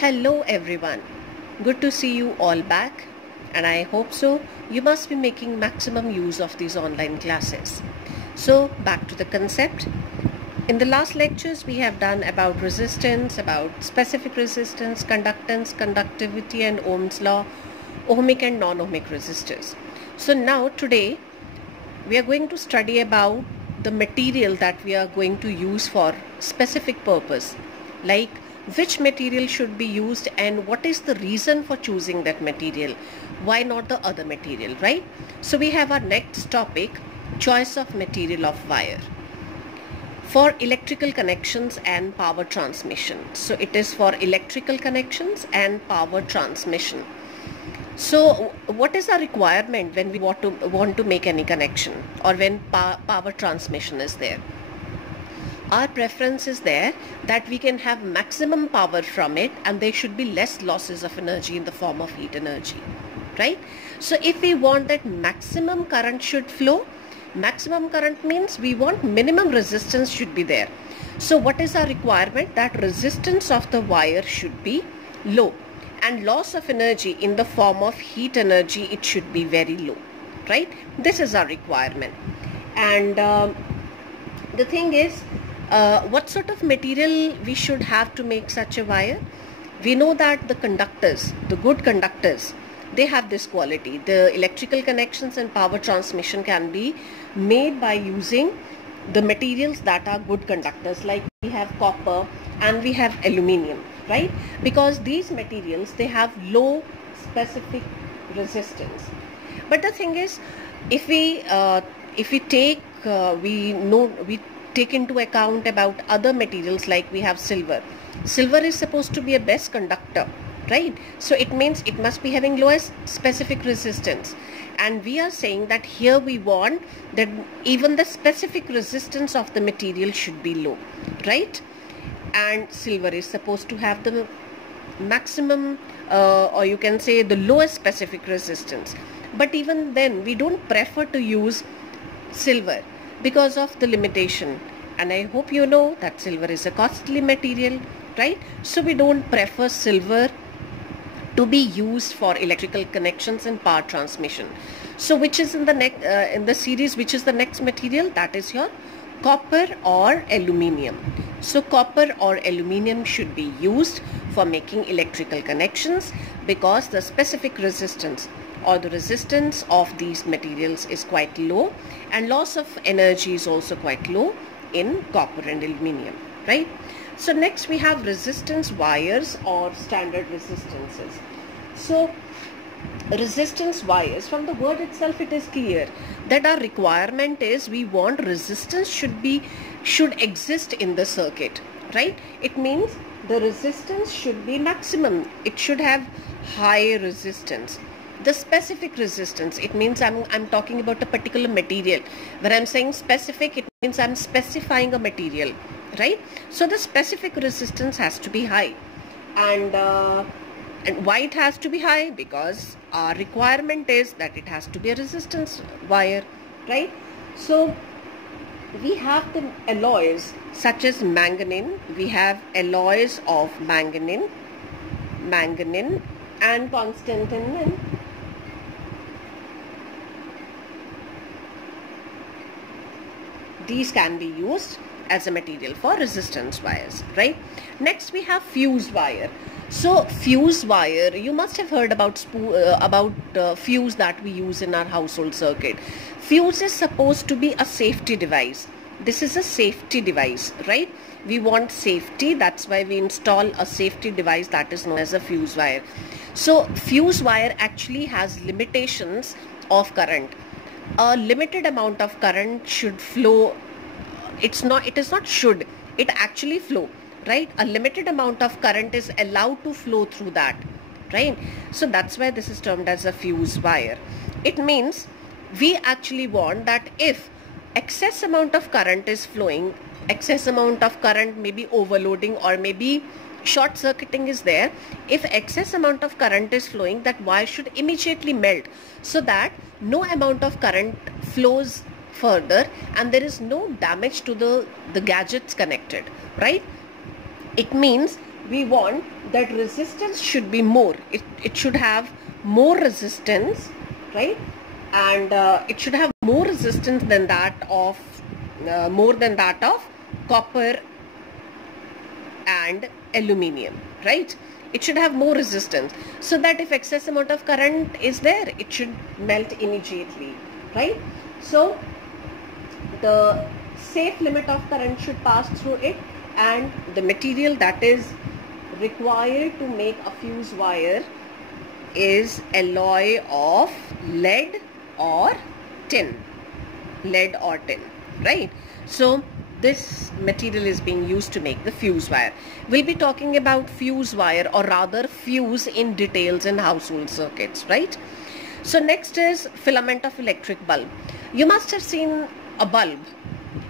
Hello everyone, good to see you all back, and I hope so. You must be making maximum use of these online classes. So back to the concept. In the last lectures we have done about resistance, about specific resistance, conductance, conductivity and Ohm's law, ohmic and non-ohmic resistors. So now today we are going to study about the material that we are going to use for specific purpose, like which material should be used and what is the reason for choosing that material, why not the other material, right? So we have our next topic, choice of material of wire for electrical connections and power transmission. So it is for electrical connections and power transmission. So what is our requirement when we want to make any connection or when power transmission is there? Our preference is there that we can have maximum power from it and there should be less losses of energy in the form of heat energy, right? So if we want that maximum current should flow, maximum current means we want minimum resistance should be there. So what is our requirement? That resistance of the wire should be low and loss of energy in the form of heat energy, it should be very low, right? This is our requirement. And the thing is, what sort of material we should have to make such a wire? We know that the conductors, the good conductors, they have this quality. The electrical connections and power transmission can be made by using the materials that are good conductors, like we have copper and we have aluminium, right? Because these materials, they have low specific resistance. But the thing is, if we take into account about other materials, like we have silver. Silver is supposed to be a best conductor, right? So it means it must be having lowest specific resistance. And we are saying that here we want that even the specific resistance of the material should be low, right? And silver is supposed to have the maximum or you can say the lowest specific resistance. But even then we don't prefer to use silver because of the limitation, and I hope you know that silver is a costly material, right? So we don't prefer silver to be used for electrical connections and power transmission. So which is in the series, which is the next material? That is your copper or aluminium. So copper or aluminium should be used for making electrical connections because the specific resistance or the resistance of these materials is quite low and loss of energy is also quite low in copper and aluminium, right? So next we have resistance wires or standard resistances. So resistance wires, from the word itself it is clear that our requirement is we want resistance should exist in the circuit, right? It means the resistance should be maximum, it should have high resistance. The specific resistance, it means I'm talking about a particular material. When I'm saying specific, it means I'm specifying a material, right? So the specific resistance has to be high. And why it has to be high? Because our requirement is that it has to be a resistance wire, right? So we have the alloys such as manganese. We have alloys of manganese and constantan. These can be used as a material for resistance wires, right? Next we have fuse wire. So fuse wire, you must have heard about fuse that we use in our household circuit. Fuse is supposed to be a safety device. This is a safety device, right? We want safety, that's why we install a safety device that is known as a fuse wire. So fuse wire actually has limitations of current. A limited amount of current should flow. It actually flow, right? A limited amount of current is allowed to flow through that, right? So that's why this is termed as a fuse wire. It means we actually want that if excess amount of current is flowing, excess amount of current, maybe overloading or maybe short circuiting is there, if excess amount of current is flowing, that wire should immediately melt so that no amount of current flows further and there is no damage to the gadgets connected, right? It means we want that resistance should be more. It should have more resistance, right? And it should have more resistance than that of more than that of copper and aluminium, right? It should have more resistance, so that if excess amount of current is there, it should melt immediately, right? So the safe limit of current should pass through it, and the material that is required to make a fuse wire is alloy of lead or tin, right? So this material is being used to make the fuse wire. We'll be talking about fuse wire, or rather fuse in details in household circuits, right? So next is filament of electric bulb. You must have seen a bulb.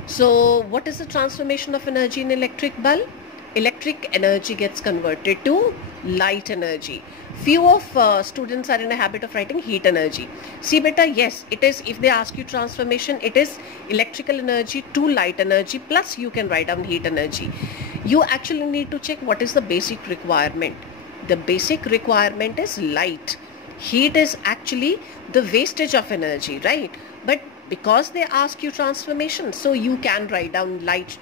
So what is the transformation of energy in electric bulb? Electric energy gets converted to light energy. Few of students are in a habit of writing heat energy. See beta, yes, it is, if they ask you transformation, it is electrical energy to light energy, plus you can write down heat energy. You actually need to check what is the basic requirement. The basic requirement is light. Heat is actually the wastage of energy, right? But because they ask you transformation, so you can write down light,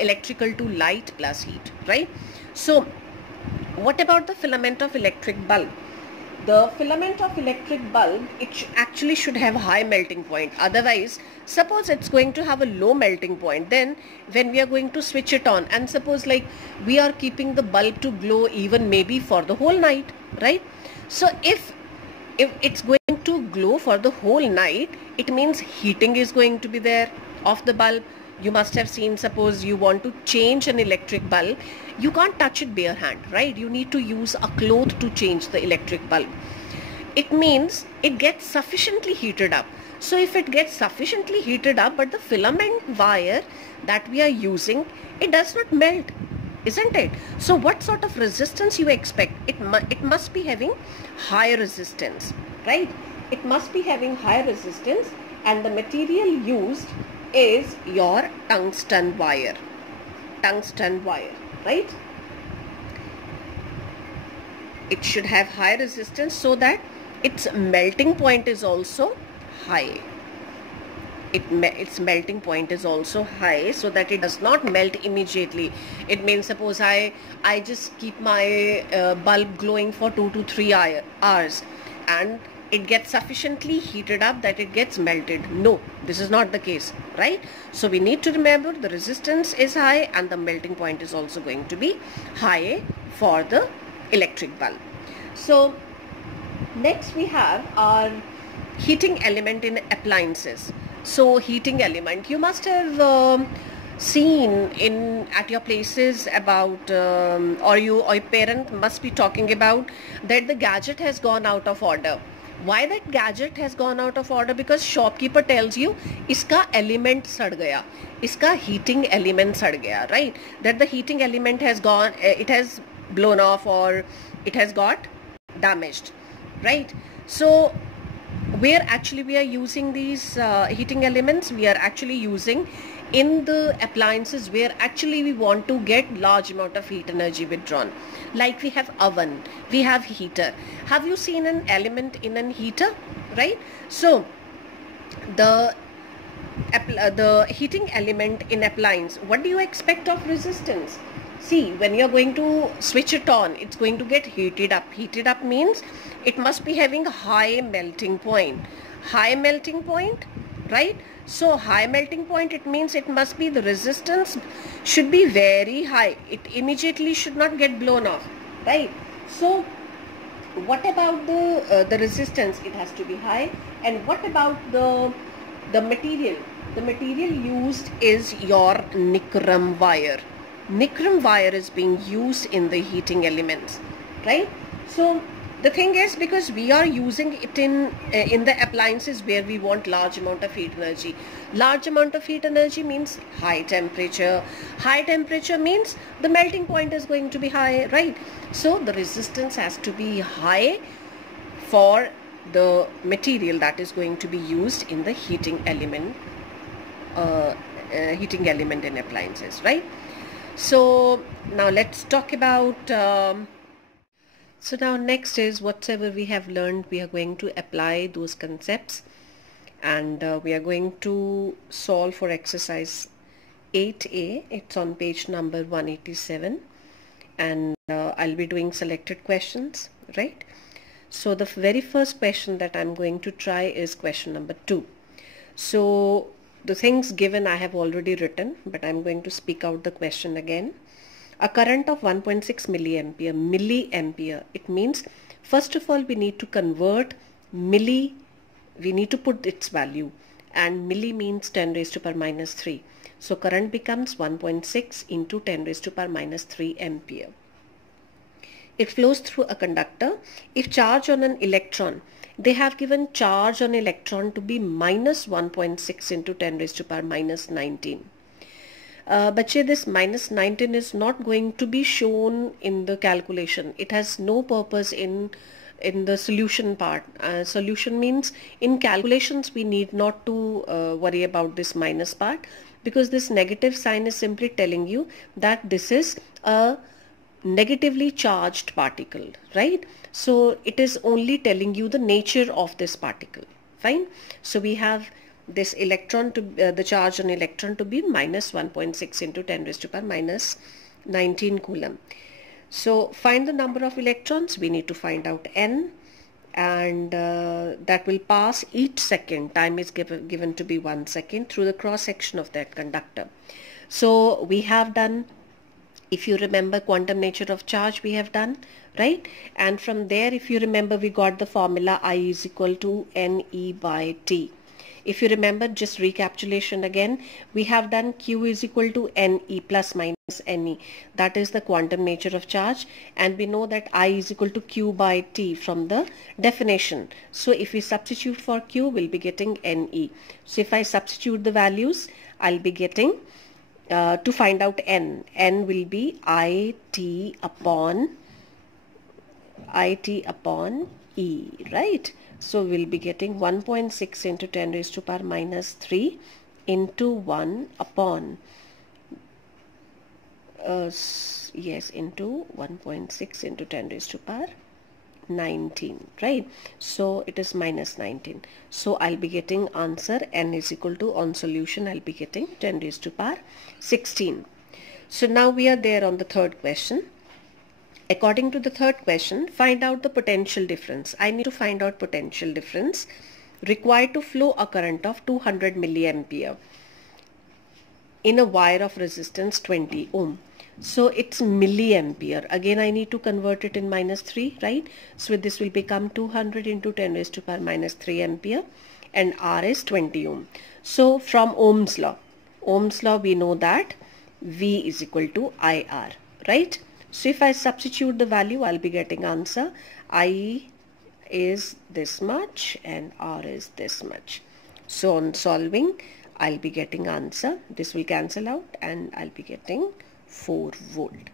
electrical to light plus heat, right? So what about the filament of electric bulb? The filament of electric bulb, it actually should have high melting point. Otherwise, suppose it's going to have a low melting point, then when we are going to switch it on, and suppose like we are keeping the bulb to glow even maybe for the whole night, right? So if it's going to glow for the whole night, it means heating is going to be there of the bulb. You must have seen, suppose you want to change an electric bulb, you can't touch it bare hand, right? You need to use a cloth to change the electric bulb. It means it gets sufficiently heated up. So if it gets sufficiently heated up, but the filament wire that we are using, it does not melt, isn't it? So what sort of resistance you expect? It must be having high resistance, right? It must be having high resistance, and the material used is your tungsten wire, right? It should have high resistance so that its melting point is also high. Its melting point is also high, so that it does not melt immediately. It means suppose I just keep my bulb glowing for 2 to 3 hours and it gets sufficiently heated up that it gets melted. No, this is not the case, right? So we need to remember the resistance is high and the melting point is also going to be high for the electric bulb. So next we have our heating element in appliances. So heating element, you must have seen at your places about or your parent must be talking about that the gadget has gone out of order. Why that gadget has gone out of order? Because shopkeeper tells you iska element sad gaya, iska heating element sad gaya, right? That the heating element has gone, it has blown off or it has got damaged, right? So where actually we are using these heating elements, we are actually using in the appliances where actually we want to get large amount of heat energy withdrawn. Like we have oven, we have heater. Have you seen an element in an heater, right? So the heating element in appliance, what do you expect of resistance? See, when you're going to switch it on, it's going to get heated up. Heated up means it must be having high melting point. High melting point, right? So high melting point, it means it must be, the resistance should be very high. It immediately should not get blown off, right? So what about the resistance? It has to be high. And what about the material? The material used is your nichrome wire. Nichrome wire is being used in the heating elements, right? So the thing is, because we are using it in the appliances where we want large amount of heat energy. Large amount of heat energy means high temperature. High temperature means the melting point is going to be high, right? So the resistance has to be high for the material that is going to be used in the heating element in appliances, right? So now let's talk about so now next is whatever we have learned, we are going to apply those concepts, and we are going to solve for exercise 8A. It's on page number 187, and I'll be doing selected questions, right? So the very first question that I'm going to try is question number 2. So the things given I have already written, but I'm going to speak out the question again. A current of 1.6 milliampere, it means first of all we need to convert we need to put its value, and milli means 10 raised to power minus 3. So current becomes 1.6 into 10 raised to power minus 3 ampere. It flows through a conductor. If charge on an electron, they have given charge on electron to be minus 1.6 into 10 raised to power minus 19. But this minus 19 is not going to be shown in the calculation. It has no purpose in the solution part. Solution means in calculations we need not to worry about this minus part, because this negative sign is simply telling you that this is a negatively charged particle, right? So it is only telling you the nature of this particle. Fine. So we have this electron to the charge on electron to be minus 1.6 into 10 raised to power minus 19 coulomb. So find the number of electrons. We need to find out n, and that will pass each second. Time is given to be 1 second through the cross section of that conductor. So we have done, if you remember, quantum nature of charge we have done, right? And from there, if you remember, we got the formula I is equal to NE by T. If you remember, just recapitulation again, we have done Q is equal to NE plus minus NE. That is the quantum nature of charge, and we know that I is equal to Q by T from the definition. So if we substitute for Q, we'll be getting NE. So if I substitute the values, I'll be getting to find out n will be IT upon E, right? So we'll be getting 1.6 into 10 raised to power minus 3 into 1 upon into 1.6 into 10 raised to power 19, right? So it is minus 19. So I'll be getting answer n is equal to, on solution, I'll be getting 10 raised to power 16. So now we are there on the third question. According to the third question, find out the potential difference. I need to find out potential difference required to flow a current of 200 milliampere in a wire of resistance 20 ohm. So it's milliampere. Again, I need to convert it in minus 3, right? So this will become 200 into 10 raised to power minus 3 ampere, and R is 20 ohm. So from Ohm's law we know that V is equal to IR, right? So if I substitute the value, I'll be getting answer I is this much and R is this much. So on solving, I'll be getting answer. This will cancel out and I'll be getting 4 volt.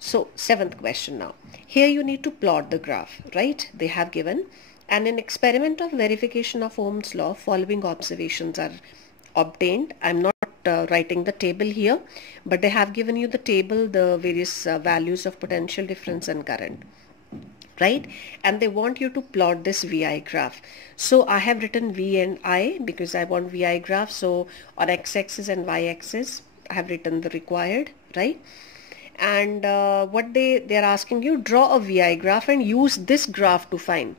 So 7th question now. Here you need to plot the graph, right? They have given, and in experiment of verification of Ohm's law, following observations are obtained. I'm not writing the table here, but they have given you the table, the various values of potential difference and current, right? And they want you to plot this VI graph. So I have written V and I because I want VI graph. So on x-axis and y-axis I have written the required, right? And what they're asking you, draw a VI graph and use this graph to find.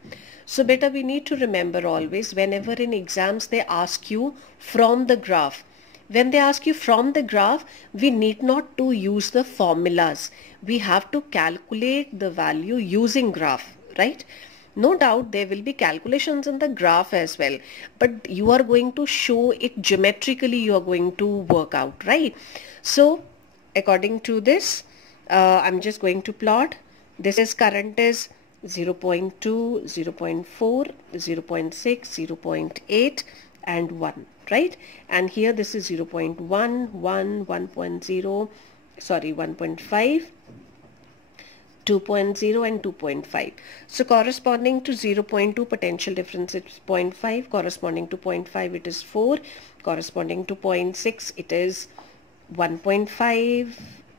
So beta, we need to remember always, whenever in exams they ask you from the graph, when they ask you from the graph, we need not to use the formulas. We have to calculate the value using graph, right? No doubt there will be calculations in the graph as well, but you are going to show it geometrically, you are going to work out, right? So according to this, I'm just going to plot. This is current is 0.2, 0.4, 0.6, 0.8 and 1, right? And here this is 0.1, 1, 1.0, sorry 1.5, 2.0 and 2.5. So corresponding to 0.2 potential difference is 0.5, corresponding to 0.5 it is 4, corresponding to 0.6 it is 1.5,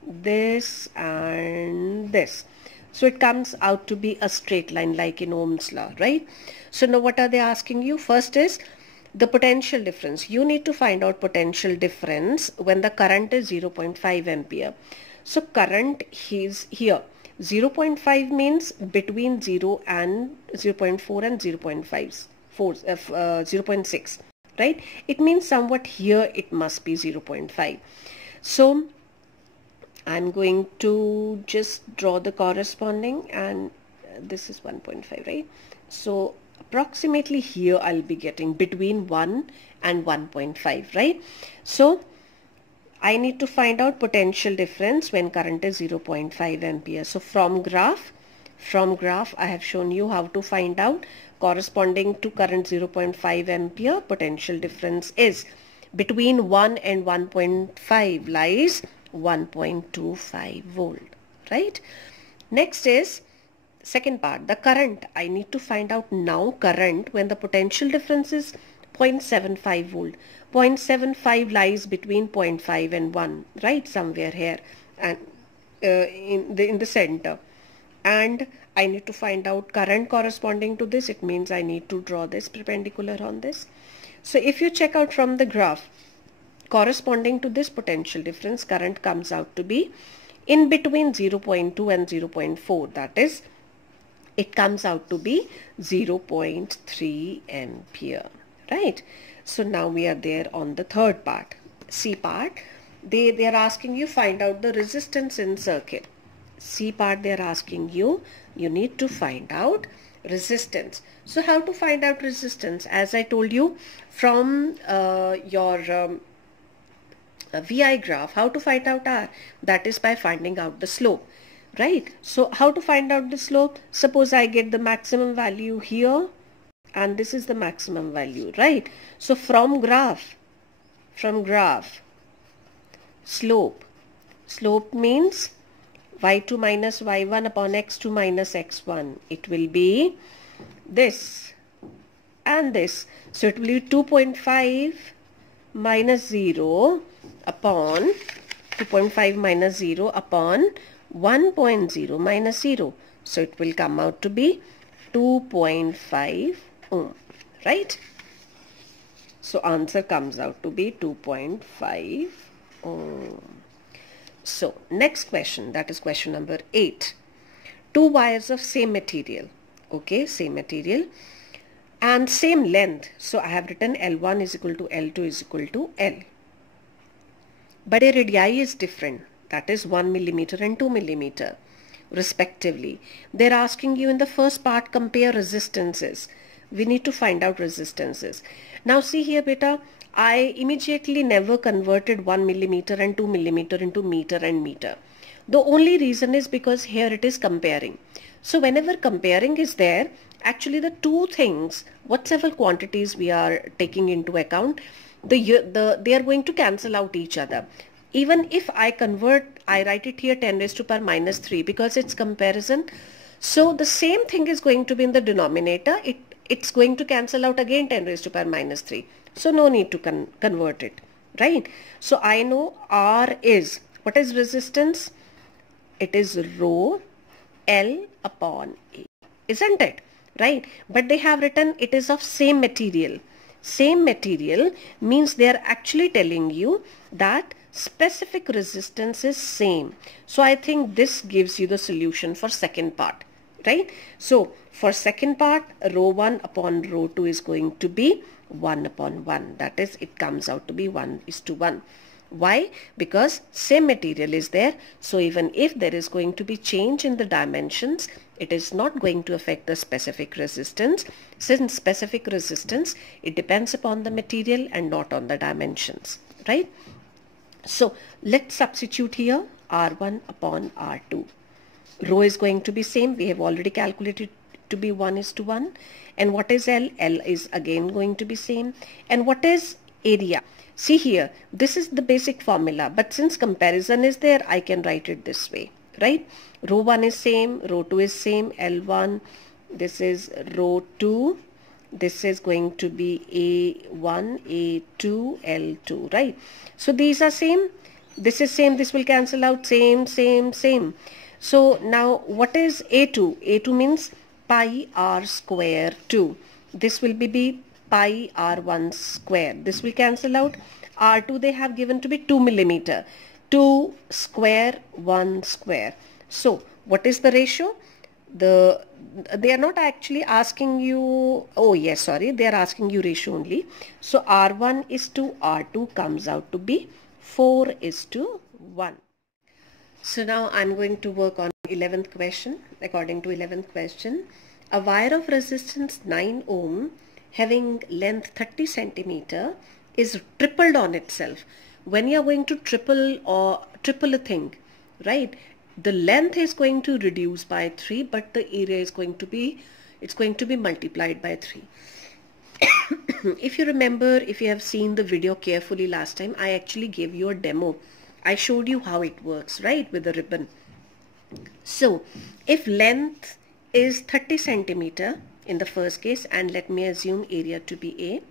this and this. So it comes out to be a straight line like in Ohm's law, right? So now what are they asking you? First is the potential difference. You need to find out potential difference when the current is 0.5 ampere. So current is here. 0.5 means between 0 and 0.4 and 0.6, right? It means somewhat here it must be 0.5. So I'm going to just draw the corresponding, and this is 1.5, right? So approximately here I'll be getting between 1 and 1.5, right? So I need to find out potential difference when current is 0.5 ampere. So from graph I have shown you how to find out corresponding to current 0.5 ampere. Potential difference is between 1 and 1.5 lies 1.25 volt, right? Next is second part, the current. I need to find out now current when the potential difference is 0.75 volt. 0.75 lies between 0.5 and 1, right? Somewhere here and in the center. And I need to find out current corresponding to this. It means I need to draw this perpendicular on this. So if you check out from the graph, corresponding to this potential difference, current comes out to be in between 0.2 and 0.4. That is, it comes out to be 0.3 ampere, right? So now we are there on the third part, C part. They are asking you find out the resistance in circuit. C part, they are asking you need to find out resistance. So how to find out resistance? As I told you, from your VI graph, how to find out R? That is by finding out the slope, right? So how to find out the slope? Suppose I get the maximum value here and this is the maximum value, right? So from graph, slope means y2 minus y1 upon x2 minus x1. It will be this and this. So it will be 2.5 minus 0 upon 2.5 minus 0 upon 1.0 minus 0. So it will come out to be 2.5 ohm, right? So answer comes out to be 2.5 ohm. So next question, that is question number 8. Two wires of same material, okay, same material and same length. So I have written L1 is equal to L2 is equal to L. But their radii is different, that is 1 millimeter and 2 millimeter respectively. They're asking you in the first part, compare resistances. We need to find out resistances. Now see here beta, I immediately never converted 1 millimeter and 2 millimeter into meter and meter. The only reason is because here it is comparing. So whenever comparing is there, actually the two things, whatever quantities we are taking into account, they are going to cancel out each other. Even if I convert, I write it here 10 raised to power minus 3 because it's comparison. So the same thing is going to be in the denominator. It's going to cancel out again 10 raised to power minus 3. So no need to convert it, right? So I know R is, what is resistance? It is rho L upon A, isn't it? Right? But they have written it is of same material. Same material means they are actually telling you that specific resistance is same. So I think this gives you the solution for second part, right? So for second part, rho 1 upon rho 2 is going to be 1 upon 1. That is, it comes out to be 1:1. Why? Because same material is there. So even if there is going to be change in the dimensions, it is not going to affect the specific resistance. Since specific resistance, it depends upon the material and not on the dimensions, right? So let's substitute here R1 upon R2. Rho is going to be same. We have already calculated to be 1:1. And what is L? L is again going to be same. And what is area? See here, this is the basic formula, but since comparison is there, I can write it this way, right? Rho 1 is same, rho 2 is same, L1, this is rho 2, this is going to be A1, A2, L2, right? So these are same. This is same, this will cancel out, same, same, same. So now what is A2? A2 means pi r square 2. This will be pi r1 square. This will cancel out. R2 they have given to be 2 millimeter. 2 square 1 square. So what is the ratio? They are not actually asking you, oh yes, sorry, they are asking you ratio only. So R1 is to R2 comes out to be 4 is to 1. So now I'm going to work on 11th question. According to 11th question, a wire of resistance 9 ohm having length 30 centimeter is tripled on itself. When you are going to triple a thing, right, the length is going to reduce by 3, but the area is going to be, it's going to be multiplied by 3. If you remember, if you have seen the video carefully last time, I actually gave you a demo. I showed you how it works, right, with the ribbon. So if length is 30 centimeter in the first case, and let me assume area to be A,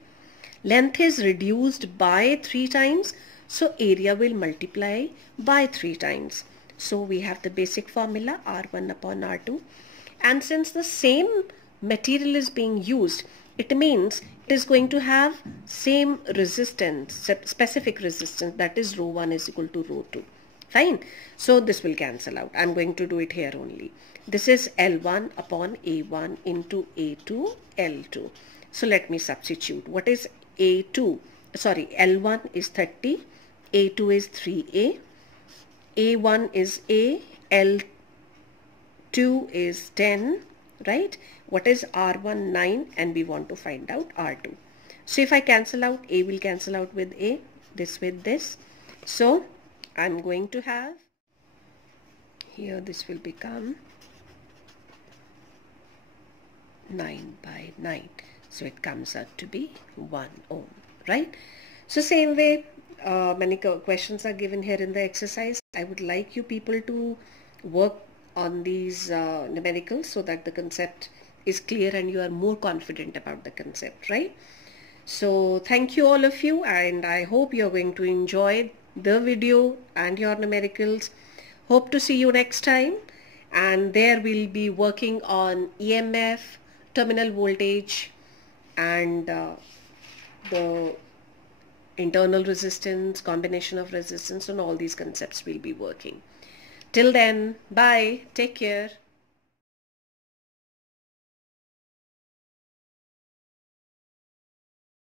length is reduced by 3 times, so area will multiply by 3 times. So we have the basic formula R1 upon R2, and since the same material is being used, it means it is going to have same resistance, specific resistance, that is rho 1 is equal to rho 2. Fine. So this will cancel out. I'm going to do it here only. This is L1 upon A1 into A2 L2. So let me substitute. What is A2? Sorry, L1 is 30, A2 is 3A, A1 is A, L2 is 10, right? What is R1? 9, and we want to find out R2. So if I cancel out, A will cancel out with A, this with this. So I'm going to have, here this will become 9 by 9. So it comes out to be 1 ohm, right? So same way, many questions are given here in the exercise. I would like you people to work on these numericals so that the concept is clear and you are more confident about the concept, right? So thank you all of you, and I hope you're going to enjoy the video and your numericals. Hope to see you next time, and there we'll be working on EMF, terminal voltage, and the internal resistance, combination of resistance, and all these concepts we'll be working. Till then, bye, take care.